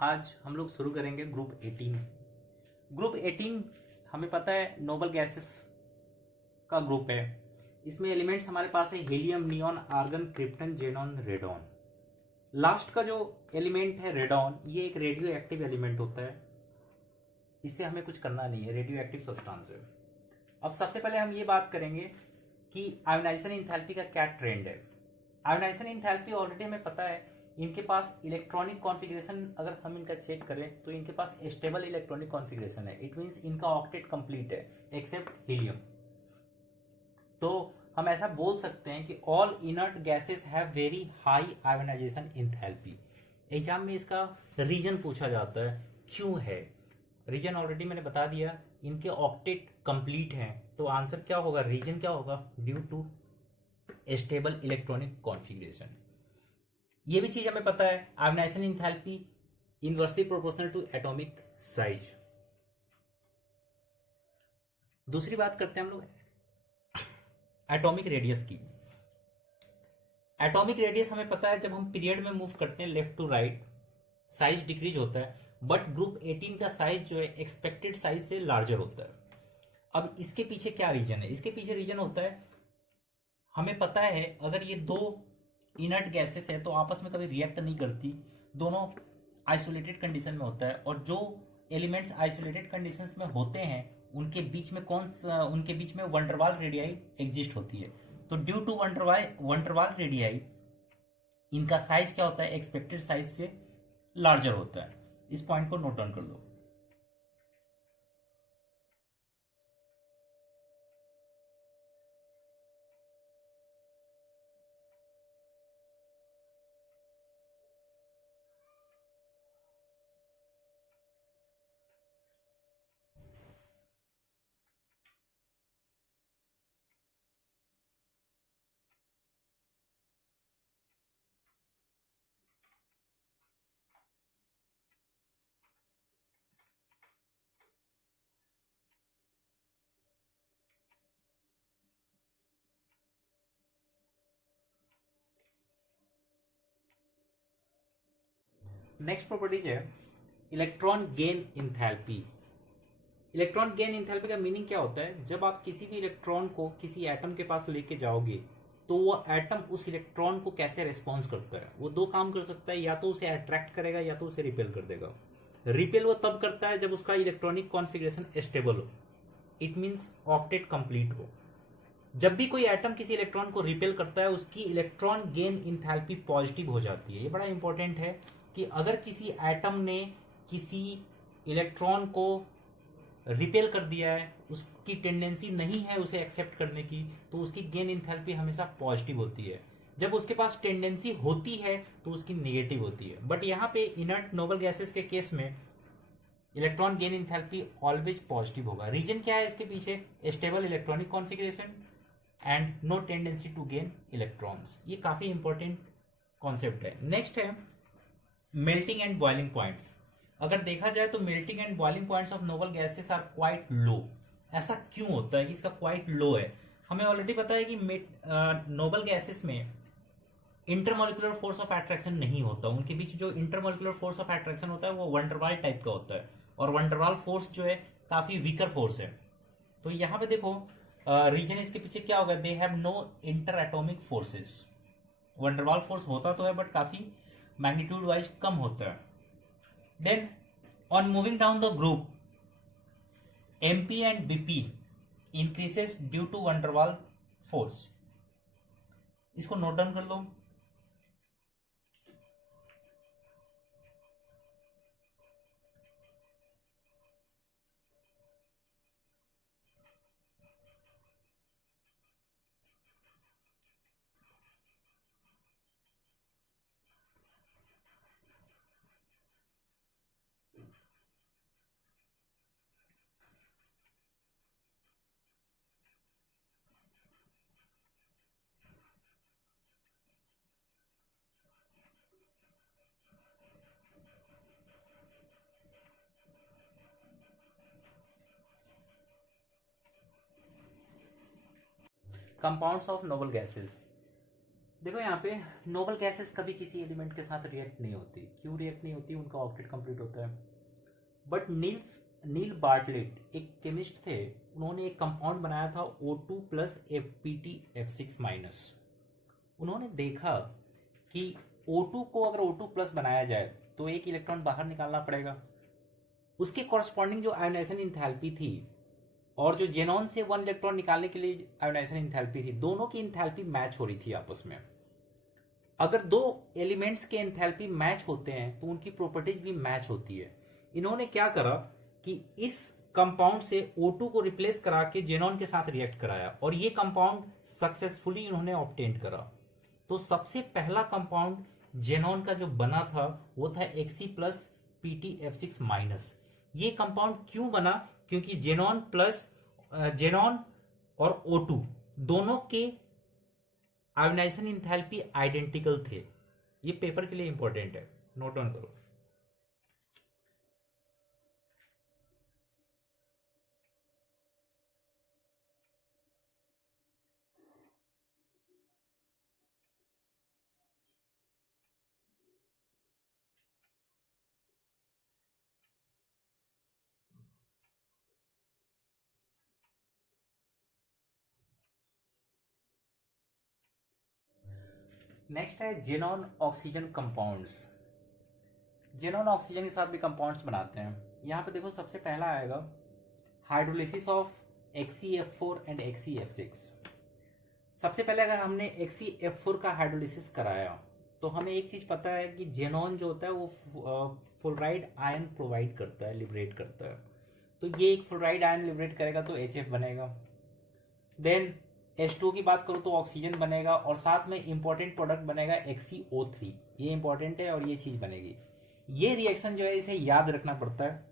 आज हम लोग शुरू करेंगे ग्रुप 18। ग्रुप 18 हमें पता है नोबल गैसेस का ग्रुप है। इसमें एलिमेंट्स हमारे पास है helium, neon, argon, krypton, xenon, radon. Last का जो एलिमेंट है रेडॉन, ये एक रेडियो एक्टिव एलिमेंट होता है। इससे हमें कुछ करना नहीं है, रेडियो एक्टिव सब्सटेंस है। अब सबसे पहले हम ये बात करेंगे कि आयोनाइजेशन इंथैल्पी का क्या ट्रेंड है। आयोनाइजेशन इंथैल्पी ऑलरेडी हमें पता है, इनके पास इलेक्ट्रॉनिक कॉन्फ़िगरेशन अगर हम इनका चेक करें तो इनके पास स्टेबल इलेक्ट्रॉनिक कॉन्फ़िगरेशन है। इट मींस इनका ऑक्टेट कंप्लीट है एक्सेप्ट हीलियम। तो हम ऐसा बोल सकते हैं कि all inert gases have very high ionisation enthalpy. Exam में इसका रीजन पूछा जाता है, क्यों है। रीजन ऑलरेडी मैंने बता दिया, इनके ऑक्टेट कंप्लीट हैं। तो आंसर क्या होगा, रीजन क्या होगा, due to stable electronic configuration. ये भी चीज हमें पता है, ionisation enthalpy inversely proportional to atomic size. दूसरी बात करते हैं हम लोग एटॉमिक रेडियस की। एटॉमिक रेडियस हमें पता है, जब हम पीरियड में मूव करते हैं left to right, size decrease होता है। बट ग्रुप 18 का साइज जो है एक्सपेक्टेड साइज से लार्जर होता है। अब इसके पीछे क्या रीजन है, इसके पीछे रीजन होता है, हमें पता है अगर ये दो इनर्ट गैसेस है तो आपस में कभी रिएक्ट नहीं करती, दोनों आइसोलेटेड कंडीशन में होता है। और जो एलिमेंट्स आइसोलेटेड कंडीशंस में होते हैं उनके बीच में उनके बीच में वंडरवाल रेडियाई एग्जिस्ट होती है। तो ड्यू टू वंडरवाल रेडियाई इनका साइज क्या होता है, एक्सपेक्टेड साइज से लार्जर होता है। इस पॉइंट को नोट डाउन कर लो। नेक्स्ट प्रॉपर्टीज है electron gain enthalpy. Electron gain enthalpy का मीनिंग क्या होता है, जब आप किसी भी इलेक्ट्रॉन को किसी एटम के पास लेके जाओगे तो वो एटम उस इलेक्ट्रॉन को कैसे रिस्पॉन्स करता है। वो दो काम कर सकता है, या तो उसे अट्रैक्ट करेगा या तो उसे रिपेल कर देगा। रिपेल वो तब करता है जब उसका इलेक्ट्रॉनिक कॉन्फ़िगरेशन स्टेबल हो, इट मींस ऑक्टेट कंप्लीट हो। जब भी कोई एटम किसी इलेक्ट्रॉन को रिपेल करता है उसकी इलेक्ट्रॉन गेन इंथैल्पी पॉजिटिव हो जाती है। ये बड़ा इंपॉर्टेंट है कि अगर किसी एटम ने किसी इलेक्ट्रॉन को रिपेल कर दिया है, उसकी टेंडेंसी नहीं है उसे एक्सेप्ट करने की, तो उसकी गेन इंथैल्पी हमेशा पॉजिटिव होती है। जब उसके पास टेंडेंसी होती है तो उसकी नेगेटिव होती है। बट यहाँ पे इनर्ट नोबल गैसेस के केस में electron gain enthalpy always positive होगा। रीजन क्या है इसके पीछे, stable electronic configuration and no tendency to gain electrons. ये काफी इंपॉर्टेंट कॉन्सेप्ट है। नेक्स्ट है मेल्टिंग एंड बॉइलिंग पॉइंट्स। अगर देखा जाए तो melting and boiling points of noble gases are quite low. ऐसा क्यों होता है कि इसका क्वाइट लो है। हमें ऑलरेडी पता है कि नोबल गैसेस में इंटरमोलिकुलर फोर्स ऑफ अट्रैक्शन नहीं होता। उनके बीच जो इंटरमोलिकुलर फोर्स ऑफ अट्रैक्शन होता है वो वंडरवाल टाइप का होता है, और वंडरवाल फोर्स जो है काफी वीकर फोर्स है। तो यहाँ पे देखो रीजन इसके पीछे क्या होगा, they have no inter atomic forces. Van der Waals force होता तो है बट काफी मैग्नीट्यूड वाइज कम होता है। Then on moving down the group MP and BP increases due to van der Waals force. इसको नोट डाउन कर लो। Compounds of noble gases. देखो यहाँ पे नोबल गैसेस कभी किसी एलिमेंट के साथ रिएक्ट नहीं होती। क्यों रिएक्ट नहीं होती? उनका ऑक्टेट कंप्लीट होता है। बट नील बार्टलेट एक केमिस्ट थे, उन्होंने एक कंपाउंड बनाया था O2 plus FPT F6 minus. उन्होंने देखा कि O2 को अगर O2 प्लस बनाया जाए तो एक इलेक्ट्रॉन बाहर निकालना पड़ेगा। उसके कॉरस्पॉन्डिंग जो आयोनाइजेशन इंथैल्पी थी और जो जेनॉन से वन इलेक्ट्रॉन निकालने के लिए आयोनाइजेशन इंथैल्पी थी, दोनों की इंथैल्पी मैच हो रही थी आपस में। अगर दो एलिमेंट्स के एंथैल्पी मैच होते हैं तो उनकी प्रॉपर्टीज भी मैच होती है। इन्होंने क्या करा कि इस कंपाउंड से O2 को रिप्लेस करा के जेनॉन के साथ रिएक्ट कराया और ये कंपाउंड सक्सेसफुली इन्होंने ऑब्टेन करा। तो सबसे पहला कंपाउंड जेनॉन का जो बना था वो था Xc प्लस PtF6 माइनस। ये कंपाउंड क्यों बना? क्योंकि जेनॉन और O2 दोनों के आयोनाइजेशन इंथैल्पी आइडेंटिकल थे। ये पेपर के लिए इंपॉर्टेंट है, नोट डाउन करो। नेक्स्ट है xenon oxygen compounds. Xenon oxygen के साथ भी कंपाउंड्स बनाते हैं। यहां पे देखो सबसे पहला आएगा hydrolysis of XeF4 and XeF6। सबसे पहले अगर हमने XeF4 का हाइड्रोलिसिस कराया तो हमें एक चीज पता है कि जेनॉन जो होता है वो फ्लोराइड आयन प्रोवाइड करता है, लिबरेट करता है। तो ये एक फ्लोराइड आयन लिबरेट करेगा तो HF बनेगा। देन H2 की बात करूं तो ऑक्सीजन बनेगा और साथ में इंपॉर्टेंट प्रोडक्ट बनेगा XeO3। ये इंपॉर्टेंट है और ये चीज बनेगी। ये रिएक्शन जो है इसे याद रखना पड़ता है,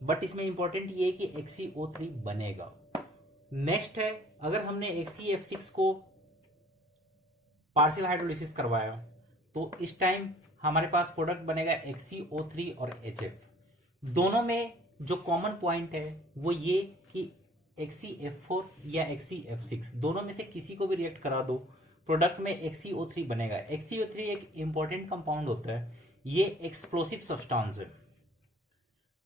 बट इसमें इंपॉर्टेंट ये है कि XeO3 बनेगा। नेक्स्ट है, अगर हमने XeF6 को पार्शियल हाइड्रोलिसिस करवाया तो इस टाइम हमारे पास प्रोडक्ट बनेगा XeO3 और HF। दोनों में जो कॉमन पॉइंट है वो ये कि XeF4 या XeF6 दोनों में से किसी को भी रिएक्ट करा दो, प्रोडक्ट में XeO3 बनेगा। XeO3 एक इंपॉर्टेंट कंपाउंड होता है, ये एक्सप्लोसिव सब्सटेंस है।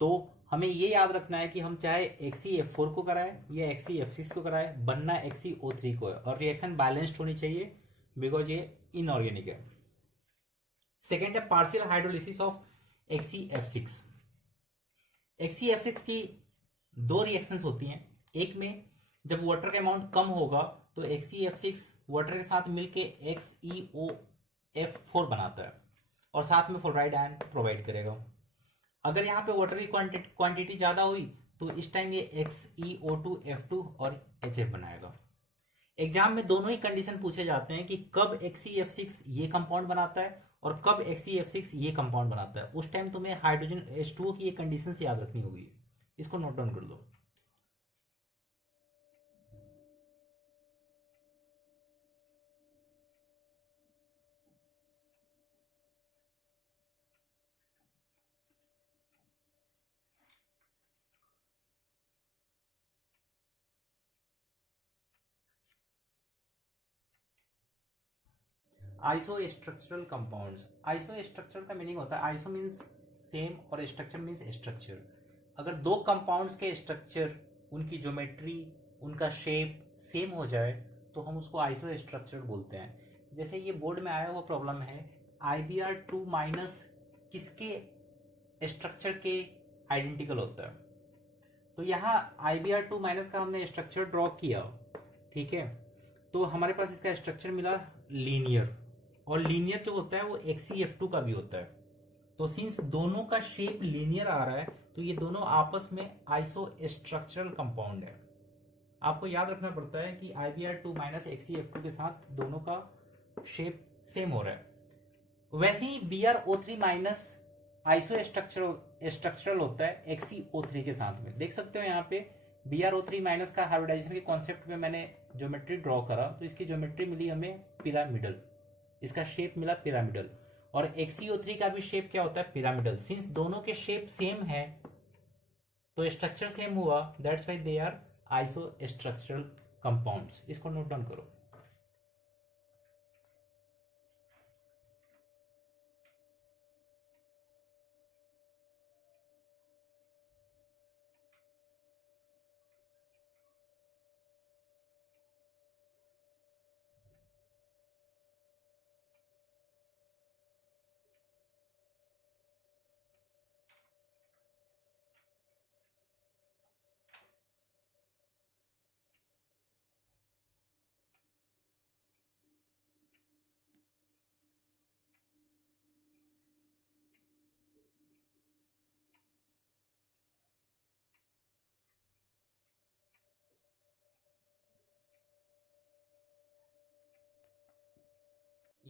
तो हमें ये याद रखना है कि हम चाहे XeF4 को कराएं या XeF6 को कराएं, बनना XeO3 को है और रिएक्शन बैलेंस्ड होनी चाहिए बिकॉज ये इनऑर्गेनिक है। सेकेंड है partial hydrolysis of XeF6। XeF6 की दो रिएक्शंस होती हैं। एक में जब वाटर का अमाउंट कम होगा तो XeF6 वाटर के साथ मिलके XeOF4 बनाता है और साथ में फ्लोराइड आयन प्रोवाइड करेगा। अगर यहाँ पे वाटर की क्वांटिटी ज्यादा हुई तो इस टाइम ये XeO2F2 और HF बनाएगा। एग्जाम में दोनों ही कंडीशन पूछे जाते हैं कि कब XeF6 ये कंपाउंड बनाता है और कब XeF6 ये कंपाउंड बनाता है। उस टाइम तुम्हें हाइड्रोजन H2O की ये कंडीशन याद रखनी होगी, इसको नोट डाउन कर दो। Iso structural compounds. Iso structural का मीनिंग होता है, आइसो मीन्स सेम और स्ट्रक्चर मीन्स स्ट्रक्चर। अगर दो कंपाउंड्स के स्ट्रक्चर, उनकी ज्योमेट्री, उनका शेप सेम हो जाए तो हम उसको आइसो स्ट्रक्चर बोलते हैं। जैसे ये बोर्ड में आया हुआ प्रॉब्लम है, IBr2 माइनस किसके स्ट्रक्चर के आइडेंटिकल होता है। तो यहाँ IBr2 माइनस का हमने स्ट्रक्चर ड्रॉ किया, ठीक है, तो हमारे पास इसका स्ट्रक्चर मिला लीनियर, और लीनियर जो होता है वो XeF2 का भी होता है। तो सिंस दोनों का शेप लीनियर आ रहा है तो ये दोनों आपस में आइसो स्ट्रक्चरल कंपाउंड है। आपको याद रखना पड़ता है कि IBr2 माइनस XeF2 के साथ दोनों का शेप सेम हो रहा है। वैसे ही BrO3 माइनस आइसो स्ट्रक्चरल होता है XeO3 के साथ में। देख सकते हो यहाँ पे BrO3 माइनस का हाइब्रिडाइजेशन के कॉन्सेप्ट में मैंने ज्योमेट्री ड्रॉ करा तो इसकी ज्योमेट्री मिली हमें पिरामिडल, इसका शेप मिला पिरामिडल। और XeO3 का भी शेप क्या होता है? पिरामिडल। सिंस दोनों के शेप सेम है तो स्ट्रक्चर सेम हुआ, that's why they are iso structural compounds. इसको नोट डाउन करो।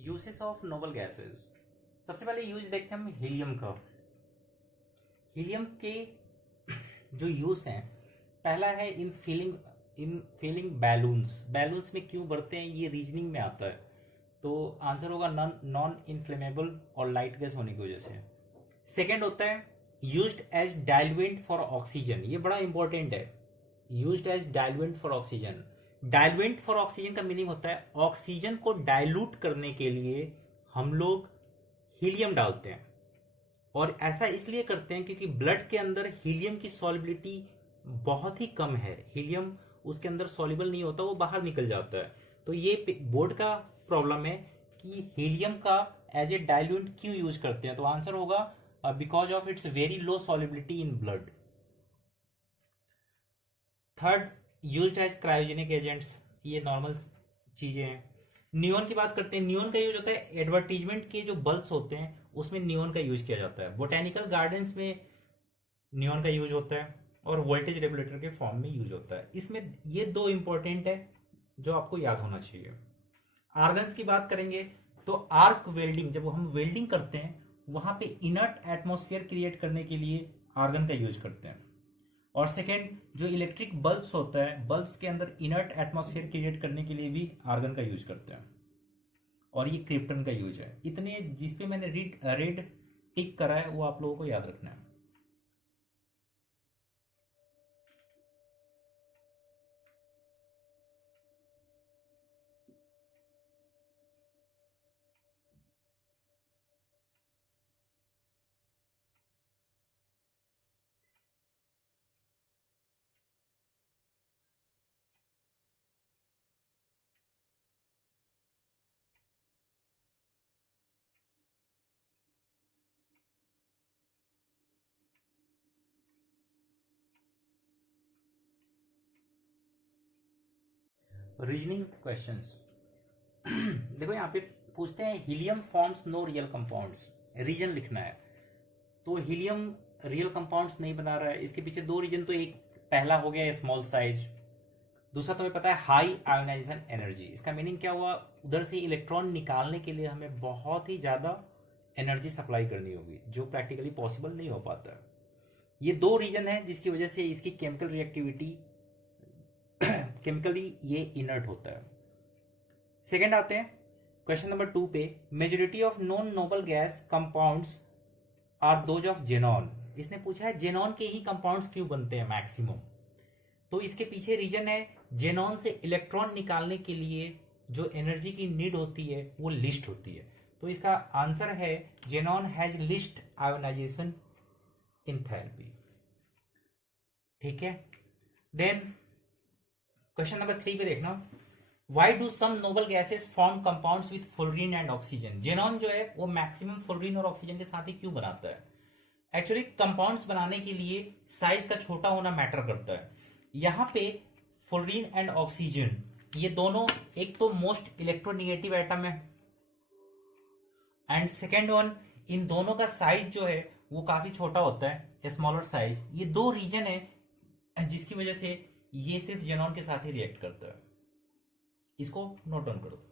Uses of noble gases. सबसे पहले यूज देखते हैं हम हीलियम का। हीलियम के जो यूज हैं, पहला है इन फिलिंग बैलून्स। बैलून्स में क्यों बढ़ते हैं ये रीजनिंग में आता है, तो आंसर होगा नॉन इन्फ्लेमेबल और लाइट गैस होने की वजह से। सेकेंड होता है used as diluent for oxygen, ये बड़ा इंपॉर्टेंट है, used as diluent for oxygen. Diluent for oxygen का मीनिंग होता है ऑक्सीजन को डाइल्यूट करने के लिए हम लोग हीलियम डालते हैं, और ऐसा इसलिए करते हैं क्योंकि ब्लड के अंदर हीलियम की सॉल्युबिलिटी बहुत ही कम है। हीलियम उसके अंदर सॉल्युबल नहीं होता, वो बाहर निकल जाता है। तो ये बोर्ड का प्रॉब्लम है कि हीलियम का एज ए डाइल्यूएंट क्यों यूज करते हैं, तो आंसर होगा because of its very low solubility in blood. Third used as cryogenic agents, ये नॉर्मल चीजें हैं। नियोन की बात करते हैं। नियोन का यूज होता है एडवर्टीजमेंट के जो बल्ब्स होते हैं उसमें नियोन का यूज किया जाता है। बोटेनिकल गार्डन्स में नियोन का यूज होता है और वोल्टेज रेगुलेटर के फॉर्म में यूज होता है। इसमें ये दो इंपॉर्टेंट है जो आपको याद होना चाहिए। आर्गन्स की बात करेंगे तो आर्क वेल्डिंग, जब हम वेल्डिंग करते हैं वहां पे इनर्ट एटमॉस्फेयर क्रिएट करने के लिए आर्गन का यूज करते हैं। और सेकेंड, जो इलेक्ट्रिक बल्ब्स होता है, बल्ब्स के अंदर इनर्ट एटमॉस्फेयर क्रिएट करने के लिए भी आर्गन का यूज करते हैं, और ये क्रिप्टन का यूज है। इतने जिसपे मैंने रेड टिक करा है वो आप लोगों को याद रखना है। रीजनिंग क्वेश्चंस देखो यहाँ पे पूछते हैं helium forms no real compounds, reason लिखना है। तो हीलियम रियल कंपाउंड्स नहीं बना रहा है, इसके पीछे दो रीजन, तो एक पहला हो गया स्मॉल साइज, दूसरा तुम्हें पता है हाई आयोनाइजेशन एनर्जी। इसका मीनिंग क्या हुआ, उधर से इलेक्ट्रॉन निकालने के लिए हमें बहुत ही ज्यादा एनर्जी सप्लाई करनी होगी जो प्रैक्टिकली पॉसिबल नहीं हो पाता है। ये दो रीजन है जिसकी वजह से इसकी केमिकल रिएक्टिविटी केमिकली ये इनर्ट होता है। सेकेंड आते हैं क्वेश्चन नंबर 2 पे, majority of non noble gas compounds are those of xenon. इसने पूछा है जेनॉन के ही कंपाउंड्स क्यों बनते हैं मैक्सिमम, तो इसके पीछे रीजन है जेनॉन से इलेक्ट्रॉन निकालने के लिए जो एनर्जी की नीड होती है वो लिस्ट होती है। तो इसका आंसर है xenon has list ionisation enthalpy. ठीक है, देन क्वेश्चन नंबर 3 पे देखना, why do some noble gases form compounds with fluorine and oxygen. Xenon जो है वो मैक्सिमम फ्लोरीन और ऑक्सीजन के साथ ही क्यों बनाता है। एक्चुअली कंपाउंड्स बनाने के लिए साइज का छोटा होना मैटर करता है। यहां पे फ्लोरीन एंड ऑक्सीजन ये दोनों एक तो मोस्ट इलेक्ट्रोनेगेटिव एटम है, एंड सेकेंड वन इन दोनों का साइज जो है वो काफी छोटा होता है, स्मॉलर साइज। ये दो रीजन है जिसकी वजह से ये सिर्फ जेनॉन के साथ ही रिएक्ट करता है। इसको नोट डाउन करो।